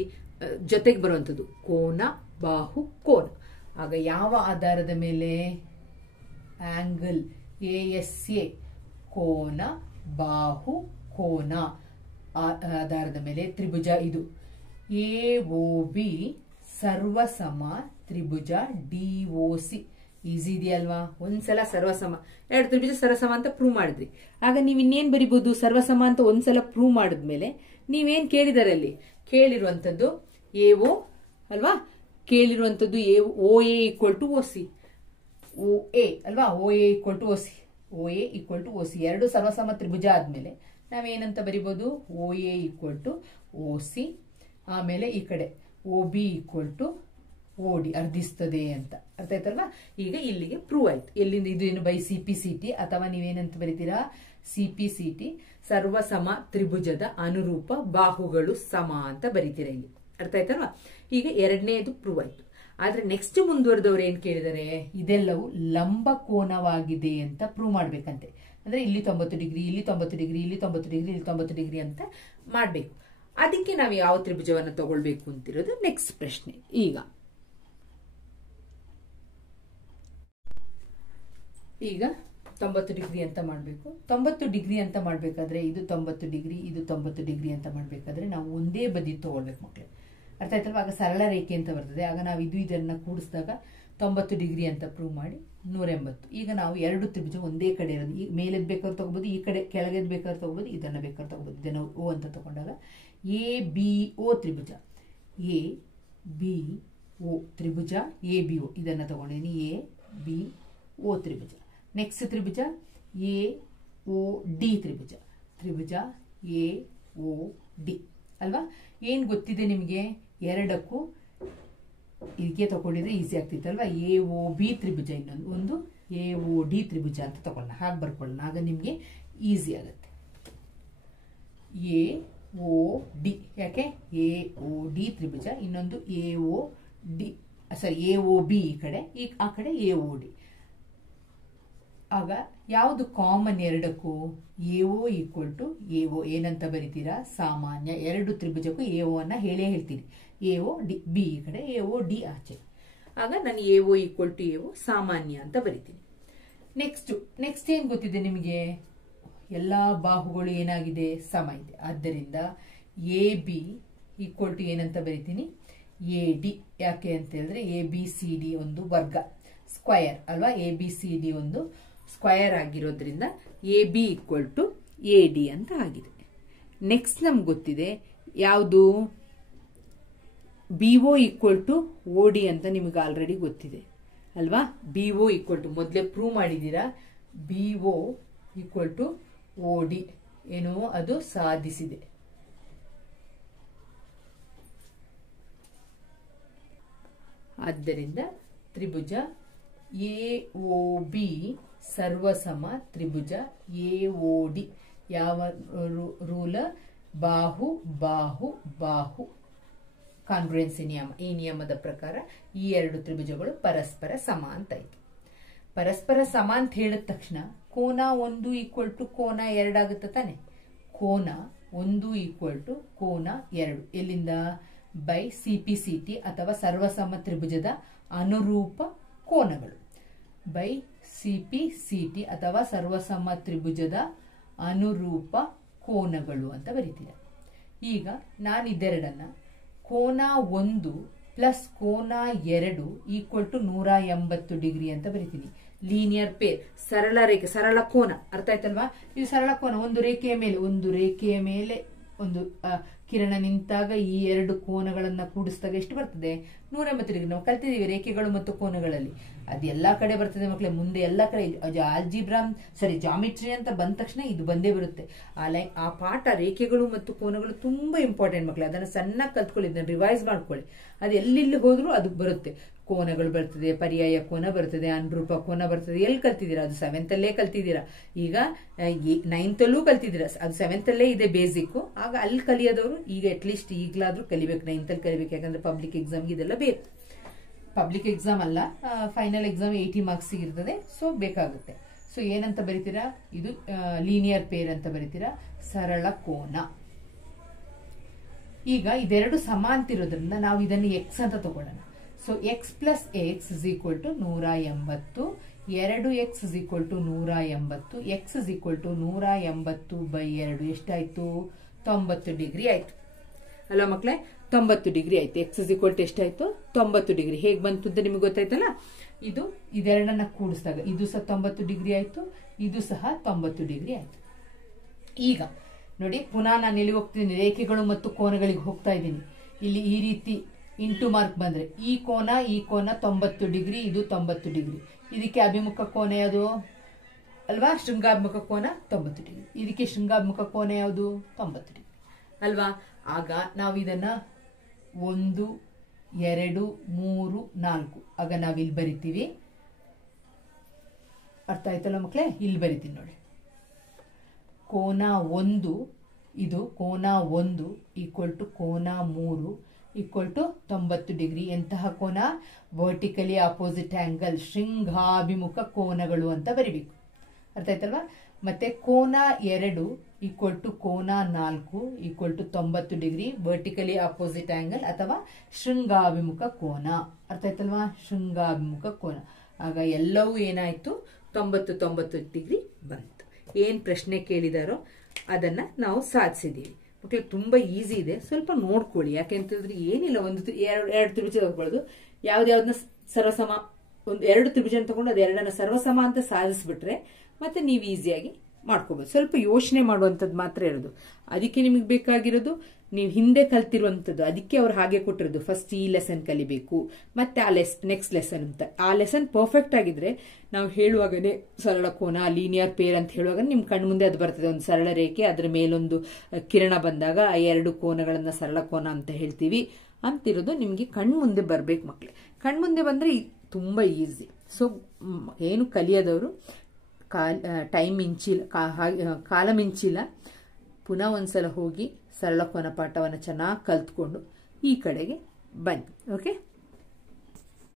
ಜೊತೆಗೆ ಬರುವಂಥದ್ದು ಕೋನ ಬಾಹು ಕೋನ. ಆಗ ಯಾವ ಆಧಾರದ ಮೇಲೆ, ಆಂಗಲ್ ಎಎಸ್ಎ ಕೋನ ಬಾಹು ಕೋನ ಆಧಾರದ ಮೇಲೆ ತ್ರಿಭುಜ ಇದು ಎಒಬಿ ಸರ್ವಸಮ ತ್ರಿಭುಜ ಡಿಒಸಿ. ಈಸಿ ಇದೆಯಲ್ವಾ, ಒಂದ್ಸಲ ಸರ್ವಸಮ, 2 ತ್ರಿಭುಜ ಸರ್ವಸಮ ಅಂತ ಪ್ರೂವ್ ಮಾಡಿದ್ರಿ. ಆಗ ನೀವು ಇನ್ನೇನ್ ಬರಿಬಹುದು, ಸರ್ವಸಮ ಅಂತ ಒಂದ್ಸಲ ಪ್ರೂವ್ ಮಾಡಿದ್ಮೇಲೆ ನೀವೇನ್ ಕೇಳಿದಾರೆ ಅಲ್ಲಿ, ಕೇಳಿರುವಂತದ್ದು ಎಒ ಅಲ್ವಾ, ಕೇಳಿರುವಂತದ್ದು O A equal to O C, O A ಅಲ್ವಾ, O A equal to O C, O A equal to O C. 2 ಸರ್ವಸಮ ತ್ರಿಭುಜ ಆದ್ಮೇಲೆ ನಾವೇನಂತ ಬರಿಬಹುದು, O A equal to O C. ಆಮೇಲೆ ಈ ಕಡೆ ಓ ಬಿ ಈಕ್ವಲ್ ಟು ಓಡಿ ಅರ್ಧಿಸ್ತದೆ ಅಂತ, ಅರ್ಥ ಆಯ್ತಲ್ವಾ. ಈಗ ಇಲ್ಲಿಗೆ ಪ್ರೂವ್ ಆಯ್ತು. ಎಲ್ಲಿಂದ ಇದು ಏನು, by C P C T, ಅಥವಾ ನೀವೇನಂತ ಬರೀತೀರಾ, ಸಿ ಪಿ ಸಿ ಟಿ ಸರ್ವಸಮ ತ್ರಿಭುಜದ ಅನುರೂಪ ಬಾಹುಗಳು ಸಮ ಅಂತ ಬರೀತೀರಾ ಇಲ್ಲಿ, ಅರ್ಥ ಆಯ್ತಲ್ವಾ. ಈಗ ಎರಡನೇದು ಪ್ರೂವ್ ಆಯ್ತು. ಆದ್ರೆ ನೆಕ್ಸ್ಟ್ ಮುಂದುವರೆದವ್ರು ಏನ್ ಕೇಳಿದರೆ, ಇದೆಲ್ಲವೂ ಲಂಬ ಕೋನವಾಗಿದೆ ಅಂತ ಪ್ರೂವ್ ಮಾಡ್ಬೇಕಂತೆ. ಅಂದ್ರೆ ಇಲ್ಲಿ 90 ಡಿಗ್ರಿ, ಇಲ್ಲಿ 90 ಡಿಗ್ರಿ, ಇಲ್ಲಿ 90 ಡಿಗ್ರಿ, ಇಲ್ಲಿ 90 ಡಿಗ್ರಿ ಅಂತ ಮಾಡ್ಬೇಕು. ಅದಕ್ಕೆ ನಾವು ಯಾವ ತ್ರಿಭುಜವನ್ನು ತಗೊಳ್ಬೇಕು ಅಂತಿರೋದು ನೆಕ್ಸ್ಟ್ ಪ್ರಶ್ನೆ. ಈಗ 90 ಡಿಗ್ರಿ ಅಂತ ಮಾಡಬೇಕು. 90 ಡಿಗ್ರಿ ಅಂತ ಮಾಡಬೇಕಾದ್ರೆ ಇದು 90 ಡಿಗ್ರಿ, ಇದು 90 ಡಿಗ್ರಿ ಅಂತ ಮಾಡಬೇಕಾದ್ರೆ ನಾವು ಒಂದೇ ಬದಿ ತಗೊಳ್ಬೇಕು ಮಕ್ಕಳೇ, ಅರ್ಥ ಆಯ್ತಲ್ವಾ. ಆಗ ಸರಳ ರೇಖೆ ಅಂತ ಬರ್ತದೆ. ಆಗ ನಾವು ಇದನ್ನ ಕೂಡಿಸಿದಾಗ 90 ಡಿಗ್ರಿ ಅಂತ ಪ್ರೂವ್ ಮಾಡಿ 180. ಈಗ ನಾವು 2 ತ್ರಿಭುಜ ಒಂದೇ ಕಡೆ ಇರೋದು, ಈ ಮೇಲೆದ್ ಬೇಕಾದ್ರೆ ತಗೋಬಹುದು, ಈ ಕಡೆ ಕೆಳಗೆದ್ ಬೇಕಾದ್ರೆ ತಗೋಬಹುದು, ಇದನ್ನ ಬೇಕಾದ್ರೆ ತಗೋಬಹುದು. ಇದನ್ನ ಓ ಅಂತ ತಗೊಂಡಾಗ ಎ ಬಿ ಓ ತ್ರಿಭುಜ, ಎ ಬಿ ಓ ತ್ರಿಭುಜ ಎ ಬಿ ಓ ಇದನ್ನ ತಗೊಂಡಿನಿ, ಎ ಬಿ ಓ ತ್ರಿಭುಜ. ನೆಕ್ಸ್ಟ್ ತ್ರಿಭುಜ ಎ ಓ ಡಿ ತ್ರಿಭುಜ, ತ್ರಿಭುಜ ಎ ಓ ಡಿ ಅಲ್ವಾ. ಏನ್ ಗೊತ್ತಿದೆ ನಿಮಗೆ, ಎರಡಕ್ಕೂ ಇದಕ್ಕೆ ತಗೊಂಡಿದ್ರೆ ಈಸಿ ಆಗ್ತಿತ್ತಲ್ವಾ. ಎ ಓ ಬಿ ತ್ರಿಭುಜ, ಇನ್ನೊಂದು ಎ ಓ ಡಿ ತ್ರಿಭುಜ ಅಂತ ತಗೊಳ್ಳೋಣ, ಹಾಗೆ ಬರ್ಕೊಳ್ಳೋಣ. ಆಗ ನಿಮ್ಗೆ ಈಸಿ ಆಗುತ್ತೆ. ಎ ಓ ಡಿ, ಯಾಕೆ ಎ ಓ ಡಿ ತ್ರಿಭುಜ, ಇನ್ನೊಂದು A O D sorry A O B ಈ ಕಡೆ, ಆ ಕಡೆ ಎ ಓ ಡಿ. ಆಗ ಯಾವುದು ಕಾಮನ್ ಎರಡಕ್ಕೂ, A O equal to A O ಏನಂತ ಬರಿತೀರಾ, ಸಾಮಾನ್ಯ. 2 ತ್ರಿಭುಜಕ್ಕೂ ಎ ಓ ಅನ್ನ ಹೇಳ್ತೀನಿ, ಎ ಓ ಡಿ, ಬಿ ಈ ಕಡೆ, ಎ ಓ ಡಿ ಆಚೆ. ಆಗ ನಾನು A O equal to A O ಸಾಮಾನ್ಯ ಅಂತ ಬರಿತೀನಿ. ನೆಕ್ಸ್ಟ್ ಏನ್ ಗೊತ್ತಿದೆ ನಿಮಗೆ, ಎಲ್ಲಾ ಬಾಹುಗಳು ಏನಾಗಿದೆ, ಸಮ ಇದೆ. ಆದ್ದರಿಂದ ಎ ಬಿ ಈಕ್ವಲ್ ಟು ಏನಂತ ಬರಿತೀನಿ, ಎ ಡಿ. ಯಾಕೆ ಅಂತ ಹೇಳಿದ್ರೆ ಎ ಬಿ ಸಿ ಡಿ ಒಂದು ವರ್ಗ, ಸ್ಕ್ವಯರ್ ಅಲ್ವಾ. ಎ ಬಿ ಸಿ ಡಿ ಒಂದು ಸ್ಕ್ವಯರ್ ಆಗಿರೋದ್ರಿಂದ A B equal to AD ಅಂತ ಆಗಿದೆ. ನೆಕ್ಸ್ಟ್ ನಮ್ಗೆ ಗೊತ್ತಿದೆ ಯಾವುದು, BO ಈಕ್ವಲ್ ಟು OD ಅಂತ ನಿಮಗೆ ಆಲ್ರೆಡಿ ಗೊತ್ತಿದೆ ಅಲ್ವಾ. BO ಈಕ್ವಲ್ ಟು ಮೊದಲೇ ಪ್ರೂವ್ ಮಾಡಿದ್ದೀರಾ, BO ಈಕ್ವಲ್ ಟು OD ಏನು ಅದು ಸಾಧಿಸಿದೆ. ಆದ್ದರಿಂದ ತ್ರಿಭುಜ AOB ಸರ್ವಸಮ ತ್ರಿಭುಜ AOD ಯಾವ ರೂಲ, ಬಾಹು ಬಾಹು ಬಾಹು ಕಾನ್ಗ್ರುಯೆನ್ಸಿ ನಿಯಮ. ಈ ನಿಯಮದ ಪ್ರಕಾರ ಈ ಎರಡು ತ್ರಿಭುಜಗಳು ಪರಸ್ಪರ ಸಮ ಅಂತ ಆಯ್ತು. ಪರಸ್ಪರ ಸಮ ಅಂತ ಹೇಳಿದ ತಕ್ಷಣ ಕೋನ 1 ಈಕ್ವಲ್ ಟು ಕೋನ 2 ಆಗುತ್ತೆ ತಾನೆ. ಕೋನ 1 ಈಕ್ವಲ್ ಟು ಕೋನ 2 ಎಲ್ಲಿಂದ, ಬೈ CPCT ಅಥವಾ ಸರ್ವಸಮ ತ್ರಿಭುಜದ ಅನುರೂಪ ಕೋನಗಳು. ಬೈ CPCT ಅಥವಾ ಸರ್ವಸಮ ತ್ರಿಭುಜದ ಅನುರೂಪ ಕೋನಗಳು ಅಂತ ಬರೀತೀರ. ಈಗ ನಾನು ಇದೆರಡನ್ನ ಕೋನ 1 ಪ್ಲಸ್ ಕೋನ 2 ಈಕ್ವಲ್ ಟು 180 ಡಿಗ್ರಿ ಅಂತ ಬರೀತೀನಿ. ಲೀನಿಯರ್ ಪೇರ್, ಸರಳ ರೇಖೆ, ಸರಳ ಕೋನ, ಅರ್ಥ ಆಯ್ತಲ್ವಾ. ಇದು ಸರಳ ಕೋನ, ಒಂದು ರೇಖೆಯ ಮೇಲೆ ಒಂದು ಕಿರಣ ನಿಂತಾಗ ಈ ಎರಡು ಕೋನಗಳನ್ನ ಕೂಡಿಸಿದಾಗ ಎಷ್ಟು ಬರ್ತದೆ, 180 ಡಿಗ್ರಿ. ನಾವು ಕಲ್ತಿದೀವಿ ರೇಖೆಗಳು ಮತ್ತು ಕೋನಗಳಲ್ಲಿ, ಅದೆಲ್ಲಾ ಕಡೆ ಬರ್ತದೆ ಮಕ್ಕಳೇ. ಮುಂದೆ ಎಲ್ಲಾ ಕಡೆ ಜಾಮಿಟ್ರಿ ಅಂತ ಬಂದ ತಕ್ಷಣ ಇದು ಬಂದೇ ಬರುತ್ತೆ. ಆ ಪಾಠ ರೇಖೆಗಳು ಮತ್ತು ಕೋನಗಳು ತುಂಬಾ ಇಂಪಾರ್ಟೆಂಟ್ ಮಕ್ಕಳೇ. ಅದನ್ನ ಸಣ್ಣ ಕಲ್ತ್ಕೊಳ್ಳಿ, ಅದನ್ನ ರಿವೈಸ್ ಮಾಡ್ಕೊಳ್ಳಿ. ಅದು ಎಲ್ಲಿ ಹೋದ್ರೂ ಅದು ಬರುತ್ತೆ. ಕೋನಗಳು ಬರ್ತದೆ, ಪರ್ಯಾಯ ಕೋನ ಬರ್ತದೆ, ಅನುರೂಪ ಕೋನ ಬರ್ತದೆ. ಎಲ್ಲಿ ಕಲ್ತಿದ್ದೀರಾ, ಅದು 7th ಅಲ್ಲೇ ಕಲ್ತಿದ್ದೀರಾ. ಈಗ 9th ಅಲ್ಲೂ ಕಲ್ತಿದ್ದೀರಾ, ಅದು 7th ಅಲ್ಲೇ ಇದೆ ಬೇಸಿಕ್. ಆಗ ಅಲ್ಲಿ ಕಲಿಯೋದವರು ಈಗ ಅಟ್ಲೀಸ್ಟ್ ಈಗಲಾದ್ರೂ ಕಲಿಬೇಕು, 9th ಅಲ್ಲಿ ಕಲಿಬೇಕು. ಯಾಕಂದ್ರೆ ಪಬ್ಲಿಕ್ ಎಕ್ಸಾಮ್ಗೆ ಇದೆಲ್ಲ ಬೇಕು. ಪಬ್ಲಿಕ್ ಎಕ್ಸಾಮ್ ಅಲ್ಲ, ಫೈನಲ್ ಎಕ್ಸಾಮ್ 80 ಮಾರ್ಕ್ಸ್ ಇರ್ತದೆ, ಸೊ ಬೇಕಾಗುತ್ತೆ. ಸೊ ಏನಂತ ಬರೀತೀರಾ, ಇದು ಲೀನಿಯರ್ ಪೇರ್ ಅಂತ ಬರೀತೀರಾ, ಸರಳ ಕೋನ. ಈಗ ಇದೆರಡು ಸಮ ಅಂತಿರೋದ್ರಿಂದ ನಾವು ಇದನ್ನು ಎಕ್ಸ್ ಅಂತ ತಗೊಳ್ಳೋಣ. So X plus X is equal to 180, 2x is equal to 180, X is equal to 180/2 ಎಷ್ಟಾಯ್ತು, 90 ಡಿಗ್ರಿ ಆಯ್ತು ಅಲ್ಲ ಮಕ್ಕಳೇ. 90 ಡಿಗ್ರಿ ಆಯ್ತು. ಎಕ್ಸ್ ಇಸ್ ಈಕ್ವಲ್ ಟು ಎಷ್ಟಾಯ್ತು, 90 ಡಿಗ್ರಿ. ಹೇಗೆ ಬಂತು ಅಂತ ನಿಮಗೆ ಗೊತ್ತಾಯ್ತಲ್ಲ. ಇದೆರಡನ್ನ ಕೂಡಿಸಿದಾಗ ಇದು ಸಹ 90 ಡಿಗ್ರಿ ಆಯ್ತು, ಇದು ಸಹ 90 ಡಿಗ್ರಿ ಆಯ್ತು. ಈಗ ನೋಡಿ, ಪುನಃ ನಾನು ಎಲ್ಲಿ ಹೋಗ್ತಿದ್ದೀನಿ, ರೇಖೆಗಳು ಮತ್ತು ಕೋನಗಳಿಗೆ ಹೋಗ್ತಾ ಇದ್ದೀನಿ. ಇಲ್ಲಿ ಈ ರೀತಿ ಇಂಟು ಮಾರ್ಕ್ ಬಂದ್ರೆ ಈ ಕೋನ 90 ಡಿಗ್ರಿ, ಇದು 90 ಡಿಗ್ರಿ. ಇದಕ್ಕೆ ಅಭಿಮುಖ ಕೋನ ಯಾವುದು ಅಲ್ವಾ, ಶೃಂಗಾಭಿಮುಖ ಕೋನ 90 ಡಿಗ್ರಿ. ಇದಕ್ಕೆ ಶೃಂಗಾಭಿಮುಖ ಕೋನ ಯಾವುದು, 90 ಡಿಗ್ರಿ ಅಲ್ವಾ. ಆಗ ನಾವು ಇದನ್ನ 1, 2, 3, 4 ಆಗ ನಾವಿಲ್ಲಿ ಬರಿತೀವಿ. ಅರ್ಥ ಆಯ್ತಲ್ಲ ಮಕ್ಕಳೇ, ಇಲ್ಲಿ ಬರಿತೀನಿ ನೋಡಿ. ಕೋನ 1 ಇದು ಕೋನ 1 ಈಕ್ವಲ್ ಟು ಕೋನ 3 ಈಕ್ವಲ್ ಟು 90 ಡಿಗ್ರಿ. ಎಂತಹ ಕೋನ, ವರ್ಟಿಕಲಿ ಅಪೋಸಿಟ್ ಆಂಗಲ್, ಶೃಂಗಾಭಿಮುಖ ಕೋನಗಳು ಅಂತ ಬರಿಬೇಕು. ಅರ್ಥ ಆಯ್ತಲ್ವಾ. ಮತ್ತೆ ಕೋನ 2 ಈಕ್ವಲ್ ಟು ಕೋನ 4 equal to 90 degree, vertically opposite angle ಅಥವಾ ಶೃಂಗಾಭಿಮುಖ ಕೋನ. ಅರ್ಥ ಆಯ್ತಲ್ವಾ, ಶೃಂಗಾಭಿಮುಖ ಕೋನ. ಆಗ ಎಲ್ಲವೂ ಏನಾಯ್ತು, 90 ಡಿಗ್ರಿ ಬಂತು. ಏನ್ ಪ್ರಶ್ನೆ ಕೇಳಿದಾರೋ ಅದನ್ನ ನಾವು ಸಾಧಿಸಿದೀವಿ ಮಕ್ಕಳು. ತುಂಬಾ ಈಸಿ ಇದೆ, ಸ್ವಲ್ಪ ನೋಡ್ಕೊಳ್ಳಿ. ಯಾಕೆಂತಂದ್ರೆ ಏನಿಲ್ಲ, ಎರಡು ತ್ರಿಭುಜ ತಗೊಳ್ಳೋದು, ಯಾವ್ದಾವ್ದನ್ನ ಸರ್ವಸಮ, ಒಂದು 2 ತ್ರಿಭುಜ ತಗೊಂಡು ಅದು ಎರಡನ್ನ ಸರ್ವಸಮ ಅಂತ ಸಾಧಿಸ್ಬಿಟ್ರೆ ಮತ್ತೆ ನೀವು ಈಸಿಯಾಗಿ ಮಾಡ್ಕೋಬಹುದು. ಸ್ವಲ್ಪ ಯೋಚನೆ ಮಾಡುವಂಥದ್ದು ಮಾತ್ರ ಇರೋದು. ಅದಕ್ಕೆ ನಿಮಗೆ ಬೇಕಾಗಿರೋದು ನೀವು ಹಿಂದೆ ಕಲ್ತಿರುವಂಥದ್ದು. ಅದಕ್ಕೆ ಅವ್ರು ಹಾಗೆ ಕೊಟ್ಟಿರೋದು, ಫಸ್ಟ್ ಈ ಲೆಸನ್ ಕಲಿಬೇಕು, ಮತ್ತೆ ಆ ನೆಕ್ಸ್ಟ್ ಲೆಸನ್ ಅಂತ. ಆ ಲೆಸನ್ ಪರ್ಫೆಕ್ಟ್ ಆಗಿದ್ರೆ ನಾವು ಹೇಳುವಾಗನೇ ಸರಳ ಕೋನ, ಲೀನಿಯರ್ ಪೇರ್ ಅಂತ ಹೇಳುವಾಗ ನಿಮ್ ಕಣ್ಣು ಮುಂದೆ ಅದು ಬರ್ತದೆ. ಒಂದು ಸರಳ ರೇಖೆ, ಅದ್ರ ಮೇಲೊಂದು ಕಿರಣ ಬಂದಾಗ ಆ 2 ಕೋನಗಳನ್ನ ಸರಳ ಕೋನ ಅಂತ ಹೇಳ್ತೀವಿ ಅಂತಿರೋದು ನಿಮ್ಗೆ ಕಣ್ಣು ಮುಂದೆ ಬರ್ಬೇಕು ಮಕ್ಳೆ. ಕಣ್ಣು ಮುಂದೆ ಬಂದ್ರೆ ತುಂಬಾ ಈಸಿ. ಸೊ ಏನು ಕಲಿಯೋದವರು ಟೈಮ್ ಮಿಂಚಿಲ್ಲ, ಕಾಲ ಮಿಂಚಿಲ್ಲ. ಪುನಃ ಒಂದ್ಸಲ ಹೋಗಿ ಸರಳ ಕೋನ ಪಾಠವನ್ನು ಚೆನ್ನಾಗಿ ಕಲ್ತ್ಕೊಂಡು ಈ ಕಡೆಗೆ ಬನ್ನಿ. ಓಕೆ.